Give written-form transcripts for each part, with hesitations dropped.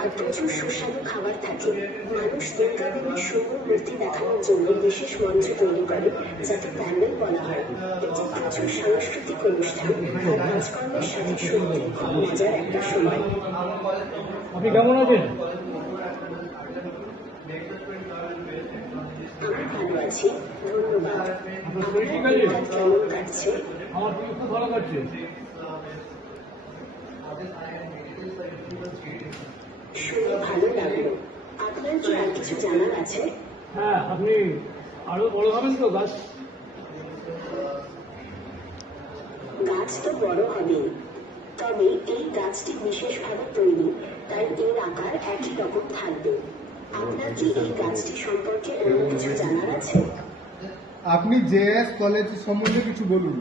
আর প্রচুর সুস্বাদু খাবার থাকে। মানুষ দুর্গা দেবীর সুন্দর মূর্তি দেখানোর জন্য বিশেষ মঞ্চ তৈরি করে, যাতে প্যান্ডেল বলা হয়। এটি প্রচুর সাংস্কৃতিক অনুষ্ঠান আর কাজকর্মের সাথে সত্যি খুব মজার একটা সময়। আপনি কেমন আছেন? আমি ভালো আছি, ধন্যবাদ। আপনার দিনকাল কেমন কাটছে? আমার দিকে খুব ভালো কাটছে। শুনে ভালো লাগলো। আপনার কি আর কিছু জানার আছে? হ্যাঁ, আপনি আরো বড় হবেন তো গাছ? গাছ তো বড় হবেই, তবে এই গাছটি বিশেষভাবে তৈরি, তাই এর আকার একই রকম থাকবে। আপনার কি এই গাছটি সম্পর্কে অন্য কিছু জানার আছে? আপনি জেএস কলেজ সম্বন্ধে কিছু বলুন।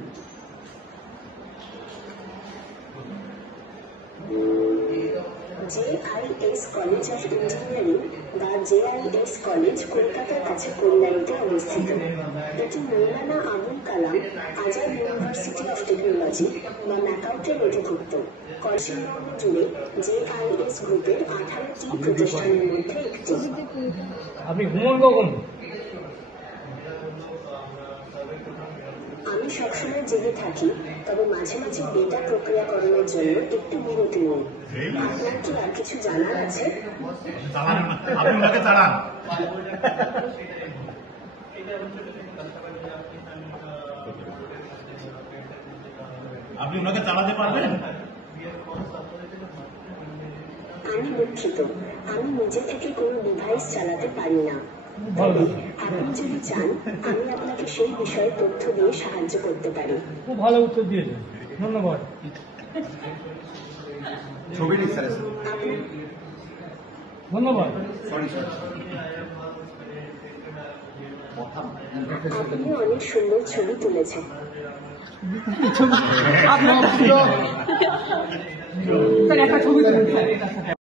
জেআইএস কলেজ অফ ইঞ্জিনিয়ারিং বা জেআইএস কলেজ কলকাতার কাছে কল্যাণীতে অবস্থিত। এটি Maulana Abul Kalam Azad university of technology বা ম্যাকাউটের অধিভুক্ত। পশ্চিমবঙ্গ জুড়ে জেআইএস গ্রুপের 18টি প্রতিষ্ঠানের মধ্যে একটি। আপনি ঘুমন কখন? আমি সবসময় জেগে থাকি, তবে মাঝে মাঝে ডেটা প্রক্রিয়াকরণের জন্য একটু বিরতি নিই। আপনার কি আর কিছু জানার আছে? আপনি ওনাকে চালান। আপনি ওনাকে চালাতে পারবেন? আমি দুঃখিত, আমি নিজে থেকে কোনো ডিভাইস চালাতে পারি না। ভালো, আপনি যদি চান, আমি আপনাকে সেই বিষয়ে তথ্য দিয়ে সাহায্য করতে পারি। খুব ভালো উত্তর দিয়েছেন, ধন্যবাদ। ছবি নিন স্যার। ধন্যবাদ। আপনি অনেক সুন্দর ছবি তুলেছেন। আপনার একটা ছবি তুলুন।